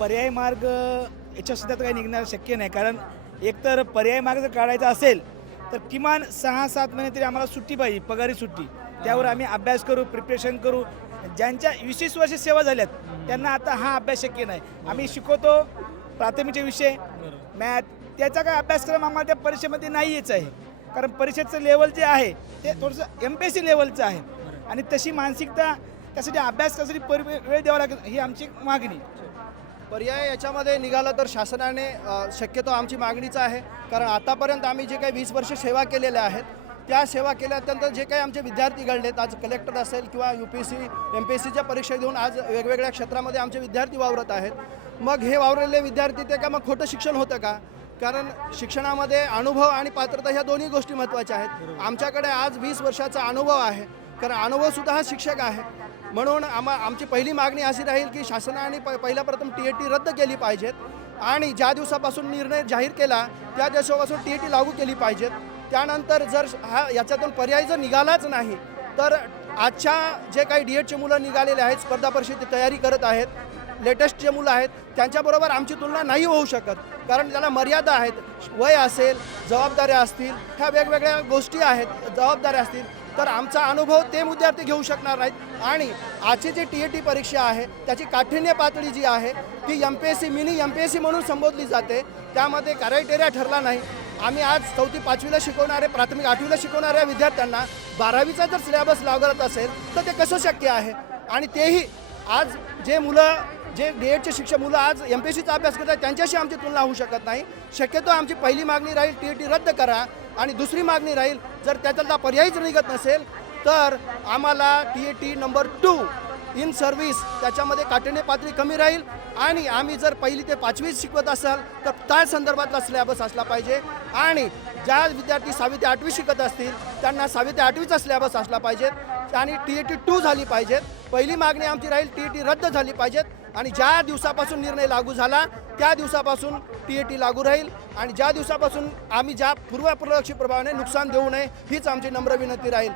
पर्यायी मार्ग याच्यासुद्धा तर काही निघणं शक्य नाही, कारण एकतर पर्यायी मार्ग जर काढायचा असेल तर किमान 6-7 महिने तरी आम्हाला सुट्टी पाहिजे, पगारी सुट्टी. त्यावर आम्ही अभ्यास करू, प्रिपरेशन करू. ज्यांच्या 20-20 वर्ष सेवा झाल्यात त्यांना आता हा अभ्यास शक्य नाही. आम्ही शिकवतो प्राथमिकचे विषय, मॅथ, त्याचा काय अभ्यासक्रम आम्हाला त्या परीक्षेमध्ये नाहीच आहे, कारण परीक्षेचं लेवल जे आहे ते थोडंसं MPSC लेवलचं आहे आणि तशी मानसिकता त्यासाठी अभ्यास करायसाठी वेळ द्यावा लागेल, ही आमची मागणी. पर्याय याच्यामध्ये निघाला तर शासनाने शक्यतो आमची मागणीच आहे, कारण आतापर्यंत आम्ही जे काही 20 वर्ष सेवा केलेल्या आहेत त्या सेवा केल्यानंतर जे काही आमचे विद्यार्थी घडलेत, आज कलेक्टर असेल किंवा UPSC MPSCच्या परीक्षा देऊन आज वेगवेगळ्या क्षेत्रामध्ये आमचे विद्यार्थी वावरत आहेत. मग हे वावरलेले विद्यार्थी ते का मग खोटं शिक्षण होतं का? कारण शिक्षणामध्ये अनुभव आणि पात्रता ह्या दोन्ही गोष्टी महत्त्वाच्या आहेत. आमच्याकडे आज 20 वर्षाचा अनुभव आहे, कारण अनुभवसुद्धा हा शिक्षक आहे. म्हणून आमची पहिली मागणी अशी राहील की शासनाने पहिल्या प्रथम TET रद्द केली पाहिजेत आणि ज्या दिवसापासून निर्णय जाहीर केला त्या दिवसापासून TET लागू केली पाहिजेत. त्यानंतर जर याच्यातून पर्याय जर निघालाच नाही तर आजच्या जे काही DEDचे मुलं निघालेले आहेत, स्पर्धा परीक्षेची तयारी करत आहेत, लेटेस्ट जे मुलं आहेत त्यांच्याबरोबर आमची तुलना नाही होऊ शकत, कारण त्याला मर्यादा आहेत. वय असेल, जबाबदाऱ्या असतील, ह्या वेगवेगळ्या गोष्टी आहेत, जबाबदाऱ्या असतील, तर आमचा अनुभव ते विद्यार्थी घेऊ शकणार नाहीत. आणि आजची जी TET परीक्षा आहे त्याची काठिण्य पातळी जी आहे ती MPSC मिनी MPSC म्हणून संबोधली जाते. त्यामध्ये क्रायटेरिया ठरला नाही. आम्ही आज 4थी-5वीला शिकवणारे, प्राथमिक 8वीला शिकवणाऱ्या विद्यार्थ्यांना 12वीचा जर सिलेबस लागत असेल तर ते कसं शक्य आहे? आणि तेही आज जे मुलं जे DEDचे शिक्षक मुलं आज MPSCचा अभ्यास करतात त्यांच्याशी आमची तुलना होऊ शकत नाही. शक्यतो आमची पहिली मागणी राहील TET रद्द करा, आणि दुसरी मागणी राहील जर त्याच्यातला पर्यायच निघत नसेल तर आम्हाला TET नंबर 2 इन सर्व्हिस त्याच्यामध्ये काठिण्य पातळी कमी राहील. आणि आम्ही जर 1ली ते 5वी शिकवत असाल तर त्या संदर्भातला सिलेबस असला पाहिजे. आणि ज्या विद्यार्थी 6वी ते 8वी शिकत असतील त्यांना 6वी ते 8वीचा सिलेबस असला पाहिजे आणि TET 2 झाली पाहिजेत. पहिली मागणी आमची राहील TET रद्द झाली पाहिजेत, आणि ज्या दिवसापासून निर्णय लागू झाला त्या दिवसापासून TET लागू राहील. आणि ज्या दिवसापासून आम्ही ज्या पूर्वलक्षी प्रभावाने नुकसान देऊ नये हीच आमची नम्र विनंती राहील.